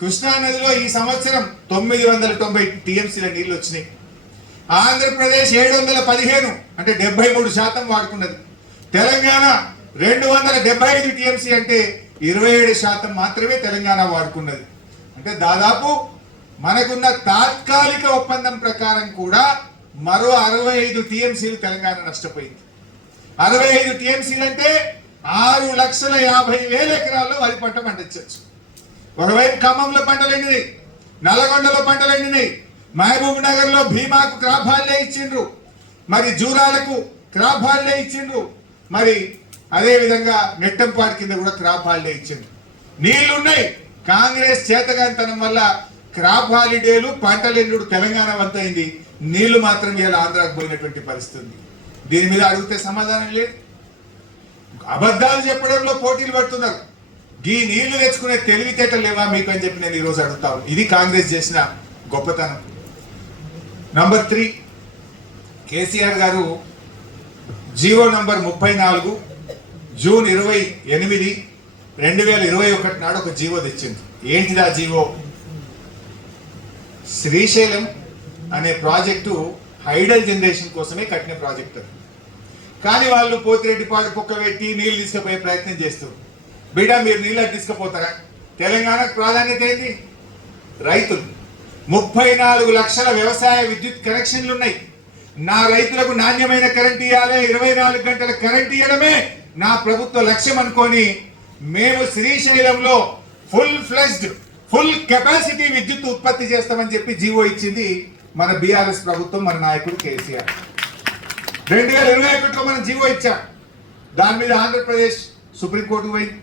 కృష్ణా నదిలో ఈ సంవత్సరం 990 టీఎంసీల నీళ్లు వచ్చినాయి. ఆంధ్రప్రదేశ్ 715 అంటే 73% వాడుకున్నది. తెలంగాణ 275 టీఎంసీ అంటే 27% మాత్రమే తెలంగాణ వాడుకున్నది. అంటే దాదాపు మనకున్న తాత్కాలిక ఒప్పందం ప్రకారం కూడా మరో 65 టీఎంసీలు తెలంగాణ నష్టపోయింది. 65 టీఎంసీలు అంటే 6,50,000 ఎకరాల్లో వరి పంట పండించవచ్చు. ఒకవైపు ఖమ్మంలో పంటలు ఎండినాయి, నల్లగొండలో పంటలు ఎండినాయి, మహబూబ్ నగర్ లో భీమాకు క్రాప్ హాలిడే ఇచ్చిండ్రు, మరి జూరాలకు క్రాప్ హాలిడే ఇచ్చిండ్రు, మరి అదే విధంగా నెట్టంపాడు కింద కూడా క్రాప్ హాలిడే ఇచ్చిండ్రు. నీళ్లున్నాయి, కాంగ్రెస్ చేతగాంతనం వల్ల క్రాప్ హాలిడేలు పంటలు ఎండు తెలంగాణ వంతైంది, నీళ్లు మాత్రం ఇలా ఆంధ్రాకు పోయినటువంటి పరిస్థితి. దీని మీద అడిగితే సమాధానం లేదు. అబద్ధాలు చెప్పడంలో పోటీలు పడుతున్నారు. ఈ నీళ్లు తెచ్చుకునే తెలివితేటలు లేవా మీకు అని చెప్పి నేను ఈరోజు అడుగుతాను. ఇది కాంగ్రెస్ చేసిన గొప్పతనం. నంబర్ 3, కేసీఆర్ గారు జీవో నంబర్ 34 జూన్ 28, 2021 నాడు ఒక జీవో తెచ్చింది. ఏంటిది ఆ జీవో? శ్రీశైలం అనే ప్రాజెక్టు హైడల్ జనరేషన్ కోసమే కట్టిన ప్రాజెక్ట్ అది. కానీ వాళ్ళు పోతిరెడ్డిపాడు పొక్క పెట్టి నీళ్లు తీసుకుపోయే ప్రయత్నం చేస్తారు. బిడ్డ మీరు నీళ్ళు తీసుకుపోతారా? తెలంగాణకు ప్రాధాన్యత ఏంటి? రైతులు. 34 లక్షల వ్యవసాయ విద్యుత్ కనెక్షన్లు ఉన్నాయి. నా రైతులకు నాణ్యమైన కరెంట్ ఇవ్వాలి, 24 గంటల కరెంట్ ఇవ్వడమే నా ప్రభుత్వ లక్ష్యం అనుకొని మేము శ్రీశైలంలో ఫుల్ కెపాసిటీ విద్యుత్ ఉత్పత్తి చేస్తామని చెప్పి జీవో ఇచ్చింది మన బీఆర్ఎస్ ప్రభుత్వం, మన నాయకుడు కేసీఆర్. 2021లో మనం జీవో ఇచ్చాం. దాని మీద ఆంధ్రప్రదేశ్ సుప్రీంకోర్టుకు పోయింది.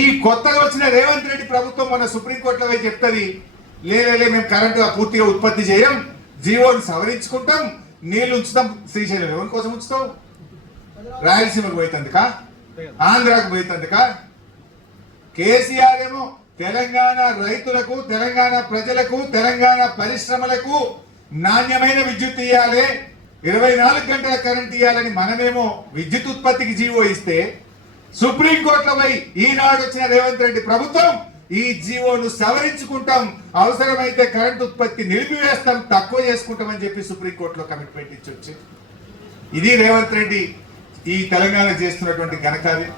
ఈ కొత్తగా వచ్చిన రేవంత్ రెడ్డి ప్రభుత్వం మన సుప్రీంకోర్టులో పోయి చెప్తుంది, లేదే మేము కరెంటు పూర్తిగా ఉత్పత్తి చేయం, జీవోని సవరించుకుంటాం, నీళ్లు ఉంచుతాం శ్రీశైలం. ఎవరి కోసం ఉంచుతావు? రాయలసీమకు పోయితందుక, ఆంధ్రాకు పోయితందుక? కేసీఆర్ ఏమో తెలంగాణ రైతులకు, తెలంగాణ ప్రజలకు, తెలంగాణ పరిశ్రమలకు నాణ్యమైన విద్యుత్ ఇవ్వాలి, 24 గంటల కరెంట్ ఇవ్వాలని మనమేమో విద్యుత్ ఉత్పత్తికి జీవో ఇస్తే, సుప్రీంకోర్టులో పోయి ఈనాడు వచ్చిన రేవంత్ రెడ్డి ప్రభుత్వం ఈ జీవోను సవరించుకుంటాం, అవసరమైతే కరెంట్ ఉత్పత్తి నిలిపివేస్తాం, తక్కువ చేసుకుంటామని చెప్పి సుప్రీంకోర్టులో కమిట్మెంట్ ఇచ్చి వచ్చింది. ఇది రేవంత్ రెడ్డి ఈ తెలంగాణ చేస్తున్నటువంటి ఘనకార్యం.